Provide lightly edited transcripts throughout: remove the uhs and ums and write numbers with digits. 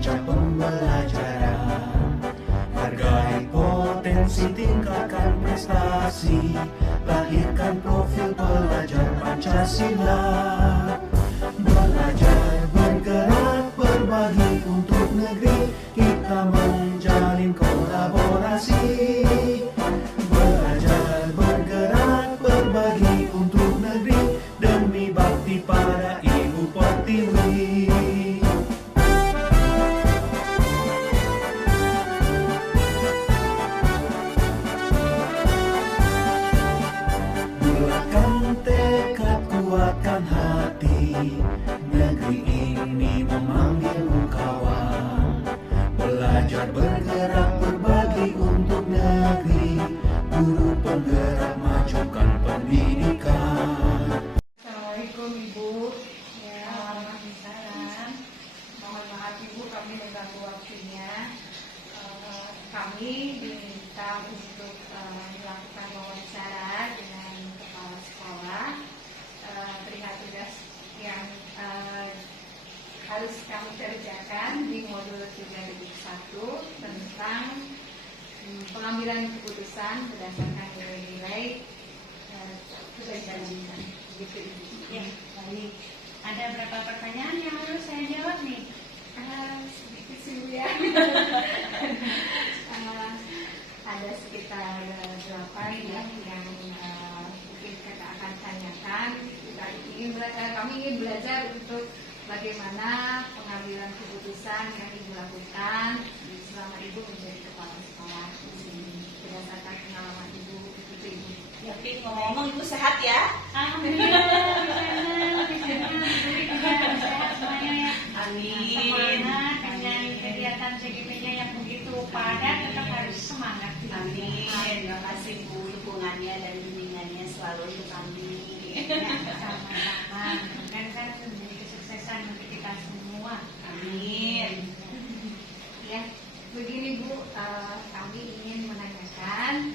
panca pembelajaran. Hargai potensi, tingkatkan prestasi, lahirkan profil pelajar Pancasila. Belajar, bergerak, berbagi untuk negeri, kita menjalin kolaborasi. Belajar, bergerak, berbagi untuk negeri, demi bakti pada Ibu Pertiwi. Bulatkan tekad, kuatkan hati, negeri ini memanggilmu kawan. Belajar, bergerak, berbagi untuk negeri, guru penggerak, majukan pendidikan. Assalamualaikum Ibu. Ya, waalaikumsalam. Mohon maaf Ibu, kami mengganggu waktunya. Kami diminta untuk melakukan wawancara dengan kepala sekolah perihal tugas yang harus kami kerjakan di modul 3.1 tentang pengambilan keputusan berdasarkan nilai-nilai kebajikan. Ya, baik. Ada berapa pertanyaan yang harus saya jawab nih? Sedikit sih Bu ya. Ada sekitar 8 ya yang mungkin kita akan tanyakan. Kami ingin belajar untuk bagaimana pengambilan keputusan yang Ibu lakukan selama Ibu menjadi kepala sekolah di sini berdasarkan pengalaman Ibu itu Ibu. Ya, ngomong-ngomong Ibu sehat ya? Alhamdulillah, sehat semuanya ya. Amin. Semangat dengan kegiatan CGP-nya yang begitu padat, tetap harus semangat. Amin. Terima kasih Bu, dukungannya dan bimbingannya selalu untuk kami. Ya, sama-sama. Dan kan menjadi kesuksesan untuk kita semua. Amin. Ya, begini Bu, kami ingin menanyakan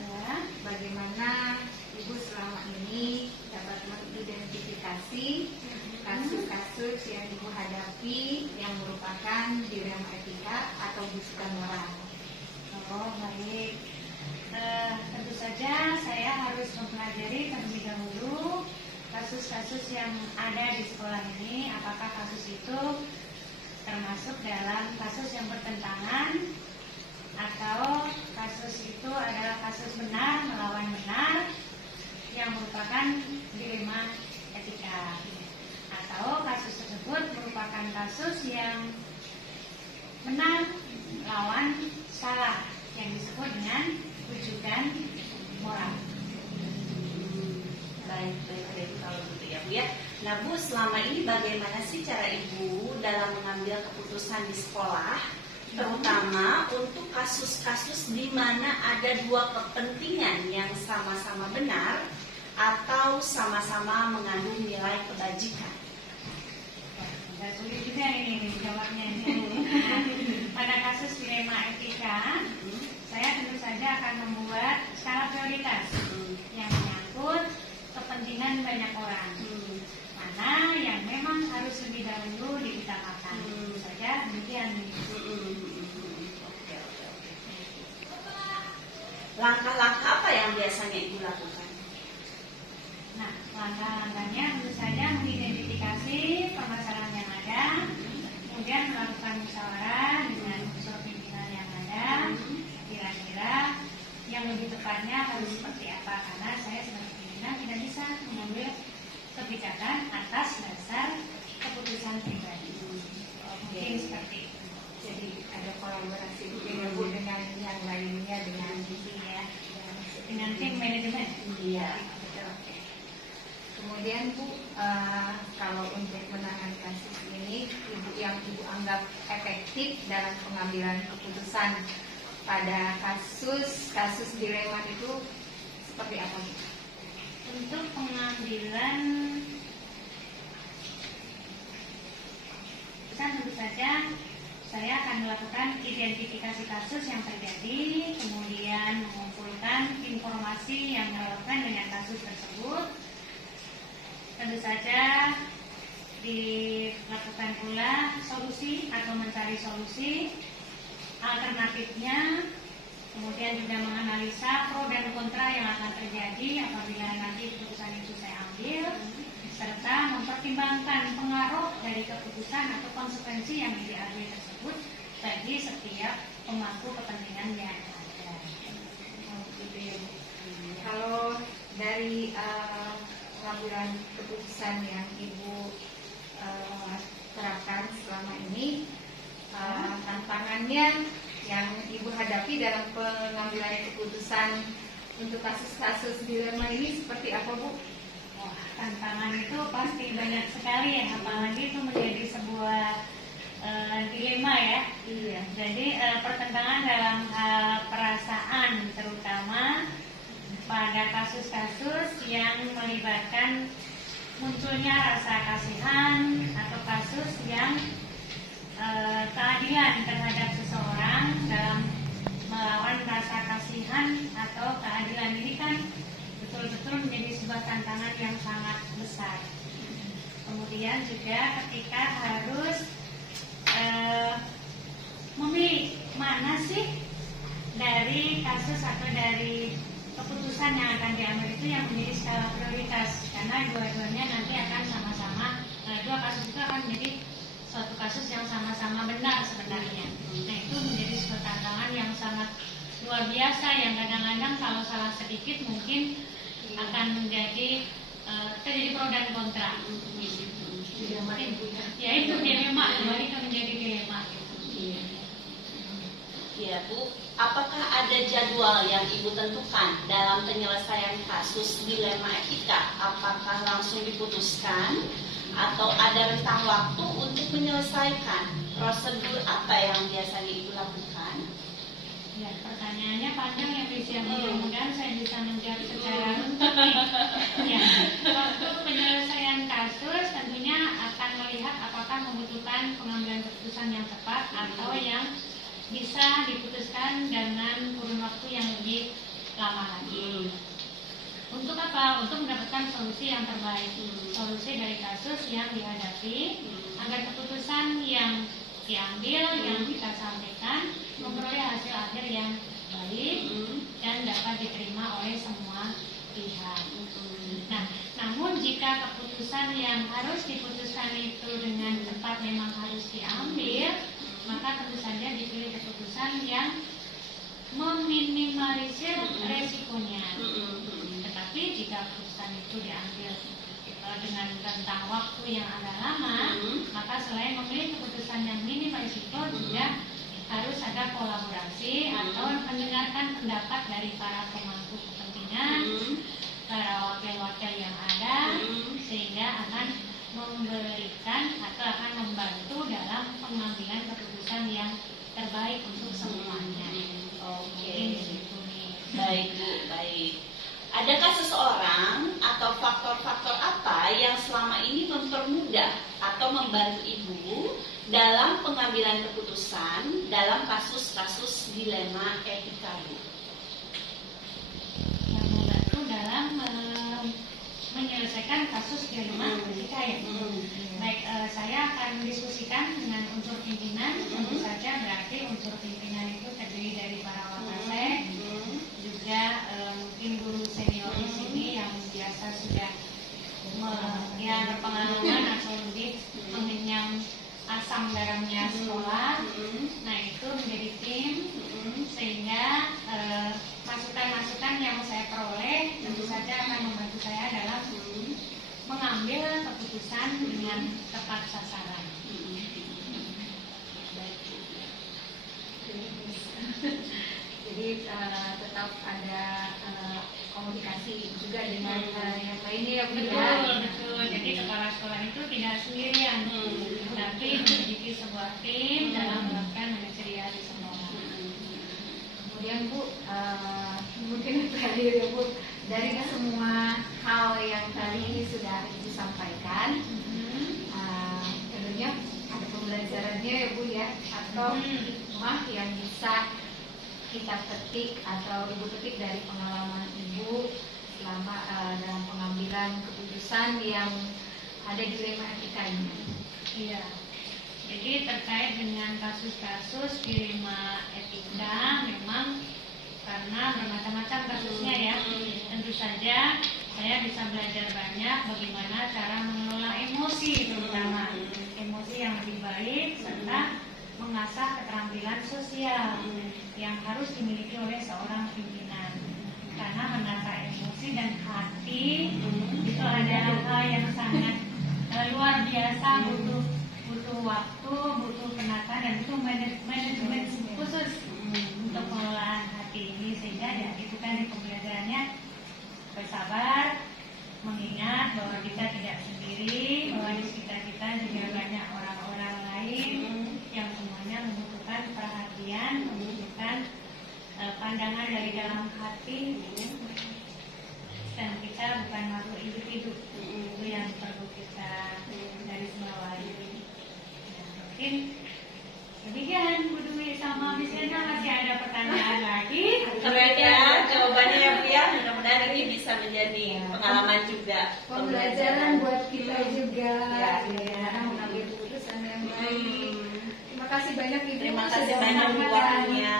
bagaimana Ibu selama ini dapat mengidentifikasi kasus-kasus yang Ibu hadapi yang merupakan dilema etika atau busukan moral. Oh, baik. Tentu saja saya harus mempelajari terlebih dahulu kasus-kasus yang ada di sekolah ini. Apakah kasus itu termasuk dalam kasus yang bertentangan atau kasus itu adalah kasus benar melawan benar yang merupakan dilema etika, atau kasus tersebut merupakan kasus yang benar melawan salah yang disebut dengan rujukan moral. Baik kalau gitu ya Bu ya. Nah Bu, selama ini bagaimana sih cara Ibu dalam mengambil keputusan di sekolah, terutama untuk kasus-kasus di mana ada dua kepentingan yang sama-sama benar atau sama-sama mengandung nilai kebajikan? Agak sulit juga ini jawabnya ini. Pada kasus dilema etika, saya tentu saja akan membuat skala prioritas yang menyangkut kepentingan banyak orang. Mana yang memang harus lebih dahulu diutamakan. Tentu saja demikian. Oke. Langkah-langkah apa yang biasanya Ibu lakukan? Nah, langkah-langkahnya tentu saja mengidentifikasi permasalahan yang ada, kemudian melakukan musyawarah dengan unsur pimpinan yang ada, kira-kira yang lebih tepatnya harus seperti apa, karena saya sebagai pimpinan tidak bisa mengambil kebijakan atas dasar keputusan pribadi. Mungkin seperti itu. Jadi ada kolaborasi dengan Bu dengan yang lainnya dengan Dengan tim manajemen. Iya. Oke. Kemudian Bu, kalau untuk menangani kasus ini, yang Ibu anggap efektif dalam pengambilan keputusan pada kasus dilema itu seperti apa? Untuk pengambilan keputusan tentu saja saya akan melakukan identifikasi kasus yang terjadi, kemudian mengumpulkan informasi yang relevan dengan kasus tersebut. Tentu saja dilakukan pula solusi atau mencari solusi alternatifnya, kemudian juga menganalisa pro dan kontra yang akan terjadi apabila nanti keputusan itu saya ambil, serta mempertimbangkan pengaruh dari keputusan atau konsekuensi yang diambil tersebut bagi setiap pemangku kepentingan yang ada. Gitu ya, Bu. Kalau dari pengambilan keputusan yang Ibu terapkan selama ini, tantangannya yang Ibu hadapi dalam pengambilan keputusan untuk kasus-kasus dilema ini seperti apa, Bu? Wah, tantangan itu pasti banyak sekali ya, apalagi itu menjadi sebuah dilema ya. Iya. Jadi pertentangan dalam hal perasaan, terutama pada kasus-kasus yang melibatkan munculnya rasa kasihan atau kasus yang keadilan terhadap seseorang dalam melawan rasa kasihan atau keadilan ini kan betul-betul menjadi sebuah tantangan yang sangat besar. Kemudian juga ketika harus memilih mana sih dari kasus atau dari keputusan yang akan diambil itu yang menjadi skala prioritas, karena dua-duanya nanti akan sama-sama, dua kasus itu akan menjadi suatu kasus yang sama-sama benar sebenarnya. Nah, itu menjadi suatu tantangan yang sangat luar biasa, yang kadang-kadang kalau salah sedikit mungkin akan menjadi terjadi pro dan kontra. Ya itu dilema, kembali ke menjadi dilema. Ya Bu, apakah ada jadwal yang Ibu tentukan dalam penyelesaian kasus dilema etika? Apakah langsung diputuskan atau ada rentang waktu untuk menyelesaikan? Prosedur apa yang biasanya Ibu lakukan? Ya, pertanyaannya panjang ya, Prisya. Mudah-mudahan saya bisa menjawab secara runtuh nih. Ya, waktu penyelesaian kasus tentunya akan melihat apakah membutuhkan pengambilan keputusan yang tepat atau yang bisa diputuskan dengan kurun waktu yang lebih lama lagi. Untuk apa? Untuk mendapatkan solusi yang terbaik, solusi dari kasus yang dihadapi, agar keputusan yang diambil, yang kita sampaikan, memperoleh hasil akhir yang baik dan dapat diterima oleh semua pihak. Nah, namun jika keputusan yang harus diputuskan itu dengan tepat memang harus diambil, maka tentu saja dipilih keputusan yang meminimalisir resikonya. Tetapi jika keputusan itu diambil dengan rentang waktu yang agak lama, maka selain memilih keputusan yang minim risiko, juga harus ada kolaborasi atau mendengarkan pendapat dari para pemangku kepentingan, para wakil-wakil yang ada, sehingga akan memberikan atau akan membantu dalam pengambilan keputusan yang terbaik untuk semuanya. Oke. Baik Bu, baik. Adakah seseorang atau faktor-faktor apa yang selama ini mempermudah atau membantu Ibu dalam pengambilan keputusan dalam kasus-kasus dilema etika, Bu? Yang membantu dalam menyelesaikan kasus dilema etika ya. Baik, saya akan diskusikan dengan unsur pimpinan. Tentu saja berarti unsur pimpinan itu terdiri dari para wakasek, juga mungkin guru senior di sini yang biasa sudah berpengalaman atau lebih mengenyam asam garamnya sekolah. Nah, itu menjadi tim, sehingga masukan-masukan yang saya peroleh tentu saja akan membantu saya dalam mengambil keputusan dengan tepat sasaran. Jadi tetap ada komunikasi juga dengan yang lainnya ya, Bu. Betul. Jadi kepala sekolah itu tidak sendirian, tapi memiliki sebuah tim dalam melakukan manajerial di sekolah. Kemudian Bu, mungkin terakhir ya Bu, dari semua hal yang tadi sudah disampaikan, tentunya ada pembelajarannya ya Bu ya, atau hikmah yang bisa kita petik atau Ibu petik dari pengalaman Ibu selama dalam pengambilan keputusan yang ada dilema etikanya. Iya. Jadi terkait dengan kasus-kasus dilema etika, memang karena bermacam-macam kasusnya ya. Tentu saja saya bisa belajar banyak bagaimana cara mengelola emosi, terutama emosi yang lebih baik, serta mengasah keterampilan sosial yang harus dimiliki oleh seorang pimpinan. Karena menata emosi dan hati itu adalah hal yang sangat luar biasa, butuh waktu, butuh penataan, dan butuh manajemen khusus untuk pengelolaan hati ini. Sehingga ya itu kan di pembelajarannya bersabar, mengingat bahwa kita tidak sendiri, bahwa di sekitar kita juga banyak orang-orang lain yang semuanya membutuhkan perhatian, membutuhkan pandangan dari dalam hati, dan kita bukan makhluk individu. Itu yang perlu kita garis bawahi. Mungkin demikian Bu Dwi sama Miss Ena. Masih ada pertanyaan lagi? Keren ya jawabannya ya Bu ya. Mudah-mudahan ini bisa menjadi pengalaman juga, Pembelajaran buat kita juga, Ya. mengambil keputusan yang baik. Terima kasih banyak Ibu. Terima kasih sudah banyak Bu menyampaikan, waktunya.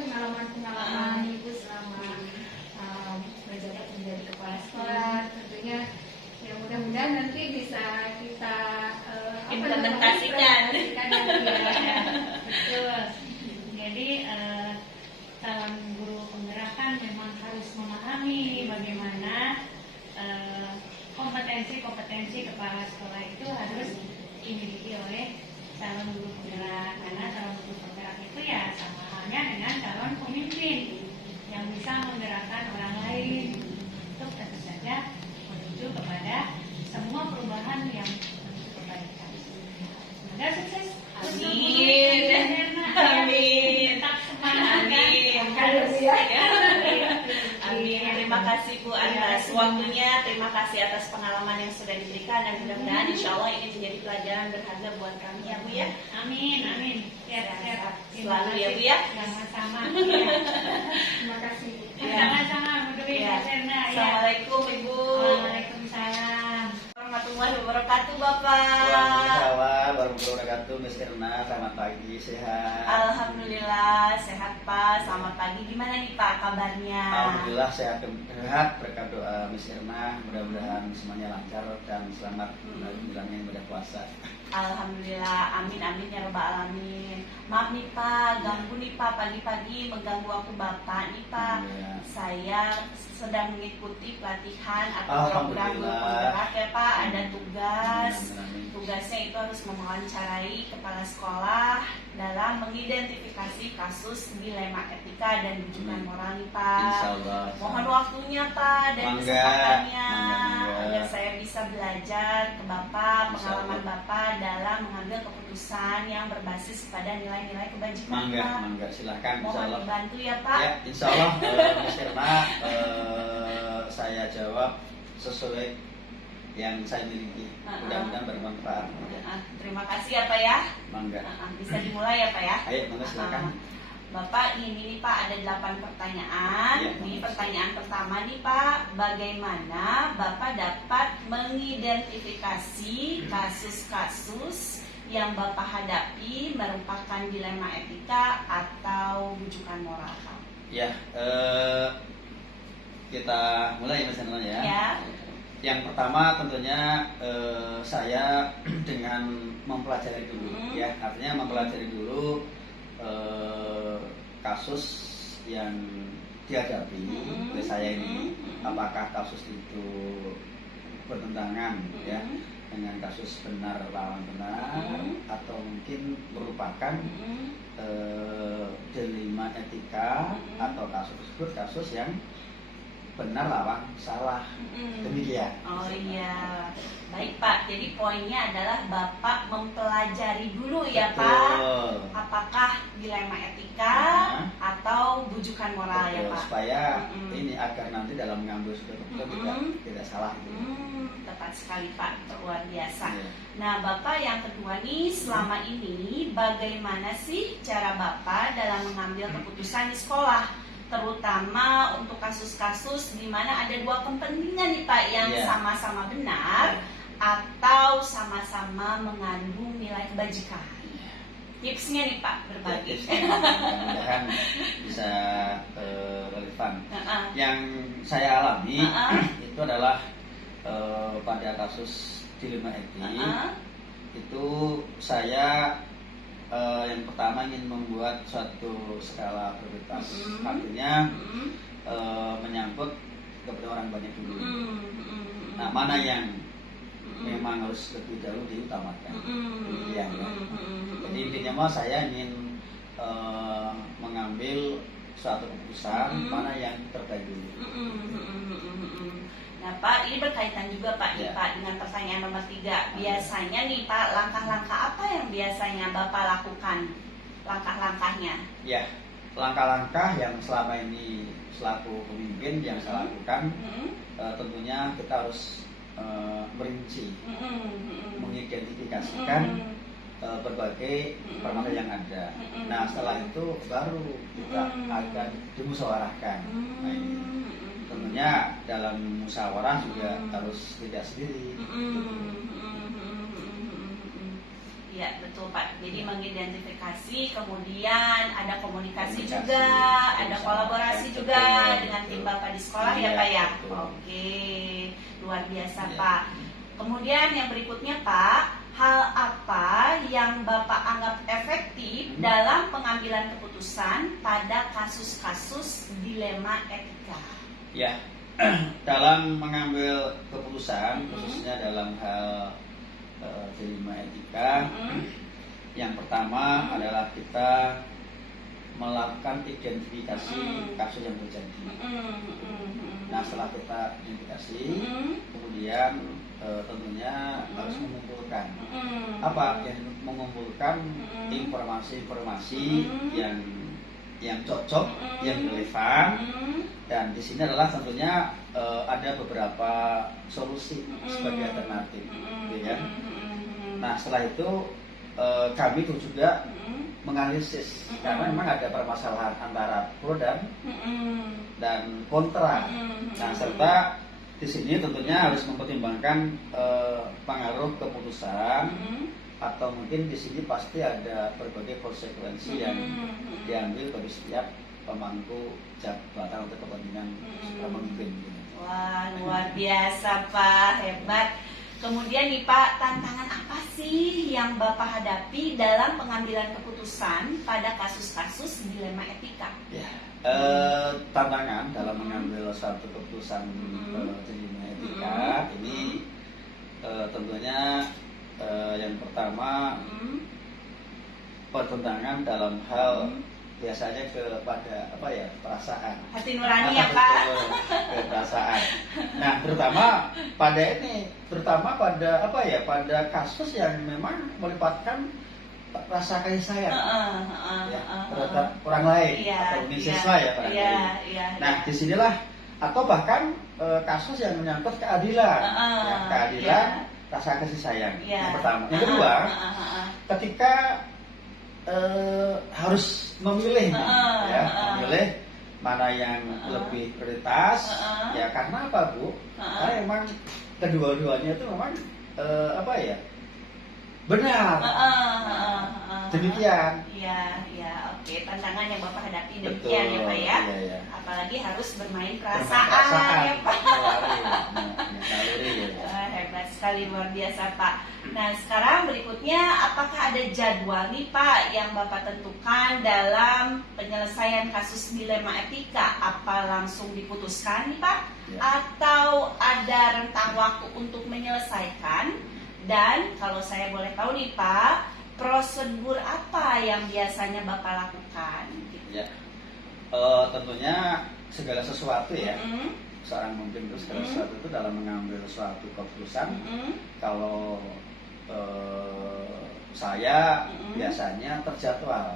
pengalaman Ibu selama menjabat menjadi kepala sekolah. Tentunya ya mudah-mudahan nanti bisa kita Implementasikan. Betul. Jadi calon guru penggerak memang harus memahami bagaimana kompetensi kepala sekolah itu harus dimiliki oleh calon guru penggerak. Karena calon guru penggerak itu ya sama halnya dengan calon pemimpin yang bisa menggerakkan orang lain untuk tentu saja menuju kepada semua perubahan yang menuju kebaikan. Semoga sukses. Amin. Amin. Tetap semangat. Amin. Amin. Terima kasih Bu atas waktunya, terima kasih atas pengalaman yang sudah diberikan, dan mudah-mudahan insya Allah ini menjadi pelajaran berharga buat kami ya Bu ya. Amin, amin. Siap. Selalu ya Bu ya. Sama-sama. Terima kasih. Sama-sama Bu Dwi, Ya. Bu Serna. Assalamualaikum Ibu. Waalaikumsalam. Warahmatullahi wabarakatuh Bapak. Waalaikumsalam warahmatullahi wabarakatuh. Miss Irna, selamat pagi, sehat. Alhamdulillah sehat Pak. Selamat pagi. Gimana nih Pak kabarnya? Alhamdulillah sehat berkat doa Miss Irna. Mudah-mudahan semuanya lancar dan selamat menjalani ibadah puasa. Alhamdulillah, amin amin ya robbal alamin. Maaf nih Pak, ganggu nih Pak pagi-pagi, mengganggu waktu Bapak nih Pak. Alhamdulillah. Saya sedang mengikuti pelatihan atau program guru Alhamdulillah. penggerak ya Pak. Ada tugas. Amin. Tugasnya itu harus mewawancarai kepala sekolah dalam mengidentifikasi kasus dilema etika dan rujukan moral nih Pak. Insyaallah. Mohon waktunya Pak dan Mangga, kesempatannya mangga. agar saya bisa belajar ke Bapak, pengalaman Insyaallah. Bapak dalam mengambil keputusan yang berbasis pada nilai-nilai kebajikan Mangga, Pak. mangga, silahkan. Mohon Insyaallah. dibantu ya Pak. Ya, insyaallah Miss Irna, saya jawab sesuai yang saya miliki. Mudah-mudahan bermanfaat. Terima kasih ya Pak ya. Mangga. Bisa dimulai ya Pak ya. Ayo, mangga silakan. Bapak ini nih Pak ada 8 pertanyaan. Ya, Ini mangga. pertanyaan pertama nih Pak, bagaimana Bapak dapat mengidentifikasi kasus-kasus yang Bapak hadapi merupakan dilema etika atau rujukan moral Pak? Ya, kita mulai Mas Irna ya. Ya. Yang pertama tentunya saya dengan mempelajari dulu ya, artinya mempelajari dulu kasus yang dihadapi oleh saya ini, apakah kasus itu bertentangan ya dengan kasus benar lawan benar atau mungkin merupakan dilema etika atau kasus tersebut kasus yang benar lawan salah. Demikian. Oh iya, baik Pak. Jadi poinnya adalah Bapak mempelajari dulu ya Pak, Betul. apakah dilema etika atau bujukan moral ya Betul, Pak. supaya ini agar nanti dalam mengambil suatu keputusan tidak salah gitu. Tepat sekali Pak, luar biasa. Iya. Nah Bapak yang kedua nih, selama ini bagaimana sih cara Bapak dalam mengambil keputusan di sekolah? terutama untuk kasus-kasus di mana ada dua kepentingan nih Pak yang Iya. sama-sama benar atau sama-sama mengandung nilai kebajikan. Tipsnya nih Pak Ya, berbagi. tipsnya mudah-mudahan bisa relevan. Yang saya alami itu adalah pada kasus dilema etik itu saya yang pertama ingin membuat suatu skala prioritas, artinya menyangkut kepada orang banyak dulu. Nah, mana yang memang harus lebih dahulu diutamakan. Ya. Jadi intinya mah saya ingin mengambil suatu keputusan mana yang terbaik dulu. Nah Pak, ini berkaitan juga Pak, Ya. Pak dengan pertanyaan nomor 3. Biasanya nih Pak, langkah-langkah apa yang biasanya Bapak lakukan? Langkah-langkahnya? Ya, langkah-langkah yang selama ini selaku pemimpin yang saya lakukan tentunya kita harus merinci, mengidentifikasikan berbagai permasalahan yang ada. Nah, setelah itu baru kita akan dimusyawarahkan. Nah, ini tentunya dalam musyawarah juga harus tidak sendiri. Ya betul Pak. Jadi mengidentifikasi, kemudian ada komunikasi Komunikasi, juga, ada kolaborasi betul, juga betul. dengan tim Bapak di sekolah ya Iya, Pak ya. betul. Oke, luar biasa Iya. Pak. Kemudian yang berikutnya Pak, hal apa yang Bapak anggap efektif dalam pengambilan keputusan pada kasus-kasus dilema etika? Ya, dalam mengambil keputusan, khususnya dalam hal dilema etika, yang pertama adalah kita melakukan identifikasi kasus yang terjadi. Nah, setelah kita identifikasi, kemudian tentunya harus mengumpulkan apa yang mengumpulkan informasi-informasi yang cocok, yang relevan, dan di sini adalah tentunya ada beberapa solusi sebagai alternatif, ya. Nah, setelah itu kami tuh juga menganalisis karena memang ada permasalahan antara pro dan kontra. Nah, serta di sini tentunya harus mempertimbangkan pengaruh keputusan atau mungkin di sini pasti ada berbagai konsekuensi yang diambil bagi setiap pemangku jabatan untuk kepentingan pemimpin. Wah, luar biasa Pak, hebat. Kemudian nih Pak, tantangan apa sih yang Bapak hadapi dalam pengambilan keputusan pada kasus-kasus dilema etika? Ya, tantangan dalam mengambil suatu keputusan dilema etika ini tentunya yang pertama pertentangan dalam hal biasanya kepada perasaan. Hati nurani ya Pak. Ke perasaan. Nah, terutama pada pada kasus yang memang melibatkan rasa kasih sayang terhadap orang lain atau siswa ya pada Nah, disinilah atau bahkan kasus yang menyangkut keadilan, keadilan, rasa kasih sayang. Yang pertama, yang kedua, ketika harus memilih, memilih mana yang lebih prioritas, ya karena apa Bu? Karena memang kedua-duanya itu memang benar. Demikian. Iya, oke. Tantangan yang Bapak hadapi demikian ya Pak ya. Iya. Apalagi harus bermain Perasaan perasaan ya Pak. Naluri. Hebat sekali, luar biasa Pak. Nah, sekarang berikutnya, apakah ada jadwal nih Pak yang Bapak tentukan dalam penyelesaian kasus dilema etika? Apa langsung diputuskan nih Pak? Ya. Atau ada rentang waktu untuk menyelesaikan? Dan kalau saya boleh tahu nih Pak, prosedur apa yang biasanya Bapak lakukan? Ya, tentunya segala sesuatu ya. Seorang pemimpin itu segala sesuatu itu dalam mengambil suatu keputusan. Kalau saya biasanya terjadwal,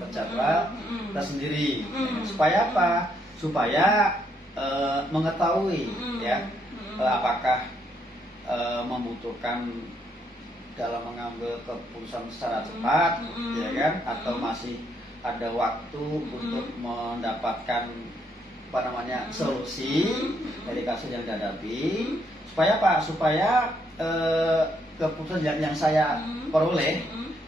terjadwal tersendiri. Supaya apa? Supaya mengetahui ya apakah membutuhkan dalam mengambil keputusan secara cepat, ya kan? Atau masih ada waktu untuk mendapatkan apa namanya solusi dari kasus yang dihadapi. Supaya apa? Supaya keputusan yang saya peroleh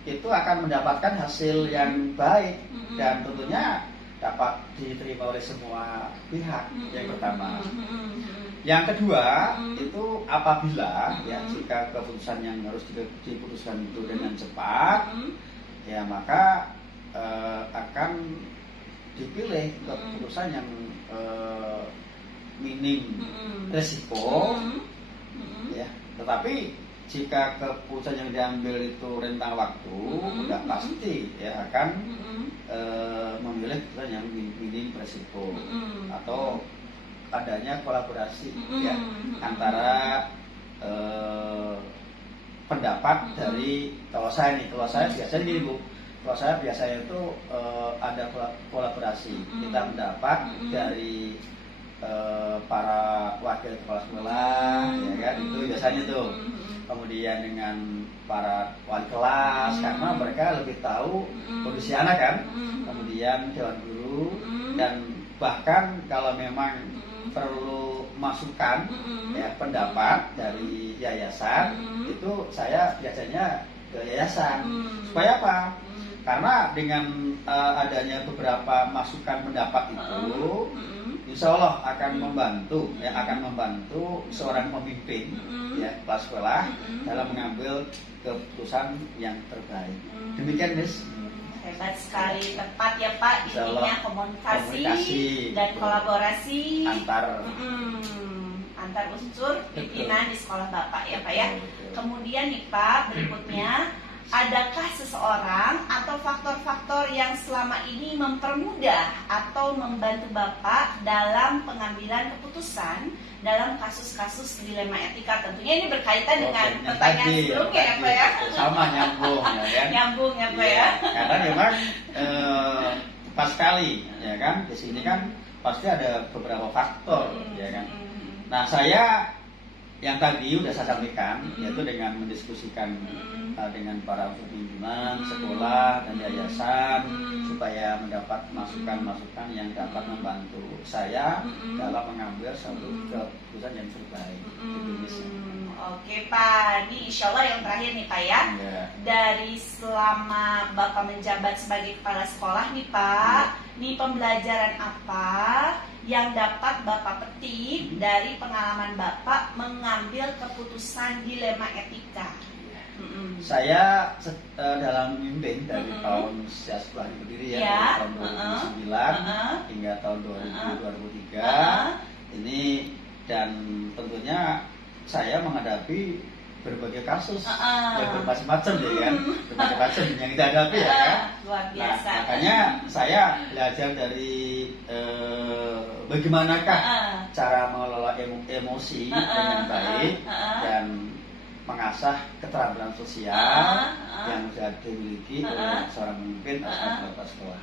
itu akan mendapatkan hasil yang baik dan tentunya dapat diterima oleh semua pihak. Yang pertama. Yang kedua itu apabila ya jika keputusan yang harus diputuskan itu dengan cepat, ya maka akan dipilih keputusan yang minim resiko, ya. Tetapi jika keputusan yang diambil itu rentang waktu, sudah pasti ya akan memilih keputusan yang minim resiko atau adanya kolaborasi ya antara pendapat dari kalau saya biasanya gini Bu. Kalau saya biasanya itu ada kolaborasi. Kita mendapat dari para wakil kepala sekolah, ya kan itu biasanya tuh. Kemudian dengan para wali kelas karena mereka lebih tahu kondisi anak kan. Kemudian dewan guru dan bahkan kalau memang perlu masukan ya pendapat dari yayasan itu saya biasanya ke yayasan. Supaya apa? Karena dengan adanya beberapa masukan pendapat itu, insya Allah akan membantu, ya akan membantu seorang pemimpin, ya kepala sekolah dalam mengambil keputusan yang terbaik. Demikian, Miss. Hebat sekali, tepat ya Pak. Intinya komunikasi dan kolaborasi antar unsur pimpinan di sekolah Bapak ya Pak ya. Kemudian nih Pak, berikutnya, adakah seseorang atau faktor-faktor yang selama ini mempermudah atau membantu Bapak dalam pengambilan keputusan dalam kasus-kasus dilema etika? Tentunya ini berkaitan dengan pertanyaan sebelumnya ya Pak ya. Sama nyambung ya kan. Nyambung ya Pak ya. Karena memang pas sekali ya kan di sini kan pasti ada beberapa faktor ya kan. Nah saya yang tadi udah saya sampaikan yaitu dengan mendiskusikan dengan para pimpinan sekolah dan yayasan supaya mendapat masukan-masukan yang dapat membantu saya dalam mengambil satu keputusan yang terbaik. Oke Pak, ini insya Allah yang terakhir nih Pak ya. Dari selama Bapak menjabat sebagai kepala sekolah nih Pak, nih pembelajaran apa yang dapat Bapak petik dari pengalaman Bapak mengambil keputusan dilema etika? Saya dalam memimpin dari tahun saya setelah berdiri ya, dari tahun 2009 hingga tahun 2003 ini, dan tentunya saya menghadapi berbagai kasus yang bermacam-macam ya kan, berbagai macam yang kita hadapi ya kan. Luar biasa. Nah, makanya saya belajar dari bagaimanakah cara mengelola emosi dengan baik dan mengasah keterampilan sosial yang sudah dimiliki oleh seorang pemimpin atau kepala sekolah.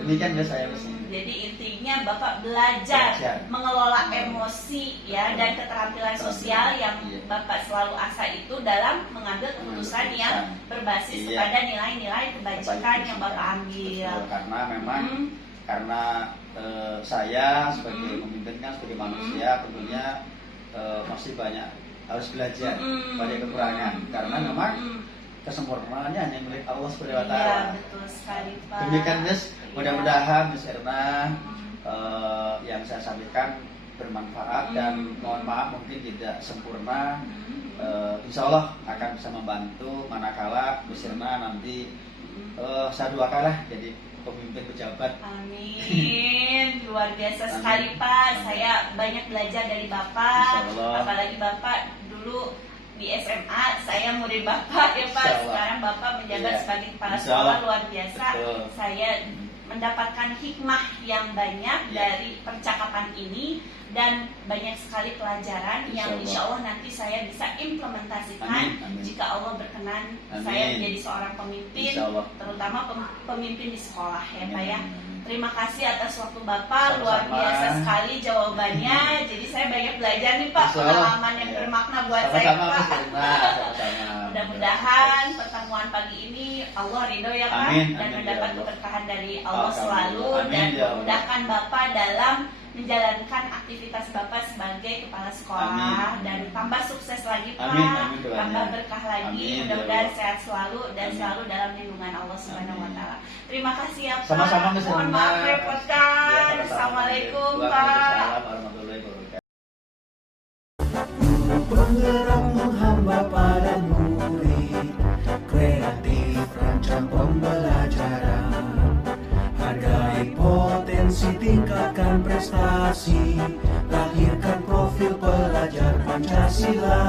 Demikian ya saya pesan. Jadi intinya Bapak belajar mengelola emosi ya dan keterampilan sosial yang Bapak selalu asah itu dalam mengambil keputusan yang berbasis kepada nilai-nilai kebajikan yang Bapak ambil. Betul, karena memang karena saya sebagai pemimpin kan sebagai manusia tentunya masih banyak harus belajar pada kekurangan karena memang kesempurnaannya hanya milik Allah Subhanahu wa taala. Iya, betul sekali Pak. Demikian Miss, mudah-mudahan Miss Erna yang saya sampaikan bermanfaat dan mohon maaf mungkin tidak sempurna. Insya Allah akan bisa membantu manakala Miss Erna nanti saya doakanlah jadi pemimpin pejabat. Amin. Luar biasa sekali Pak. Saya banyak belajar dari Bapak. Apalagi Bapak dulu di SMA, saya murid Bapak ya Pak. Sekarang Bapak menjabat sebagai kepala sekolah, luar biasa. Saya mendapatkan hikmah yang banyak dari percakapan ini dan banyak sekali pelajaran yang insya Allah nanti saya bisa implementasikan jika Allah berkenan saya menjadi seorang pemimpin, terutama pemimpin di sekolah ya Pak ya. Terima kasih atas waktu Bapak, luar biasa sekali jawabannya. Jadi saya banyak belajar nih Pak, pengalaman yang bermakna buat saya Pak. Mudah-mudahan pertemuan pagi ini Allah ridho ya Pak, Amin, dan amin, mendapat ya Allah. keberkahan dari Allah selalu, Amin, dan ya Allah. memudahkan Bapak dalam menjalankan aktivitas Bapak sebagai kepala sekolah, Amin. dan tambah sukses lagi Pak, Amin, amin, doanya. tambah berkah lagi, Amin, ya mudah-mudahan Allah. sehat selalu dan Amin. selalu dalam lindungan Allah Subhanahu wa Amin. taala. Terima kasih ya Pak. Sama-sama, Miss Mohon Rina. maaf merepotkan. Ya, sama-sama. Assalamualaikum Pak. Waalaikumsalam warahmatullahi wabarakatuh. Guru penggerak menghamba pada murid, kreatif rancang pembelajaran, hargai potensi, tingkatkan prestasi, lahirkan profil pelajar Pancasila.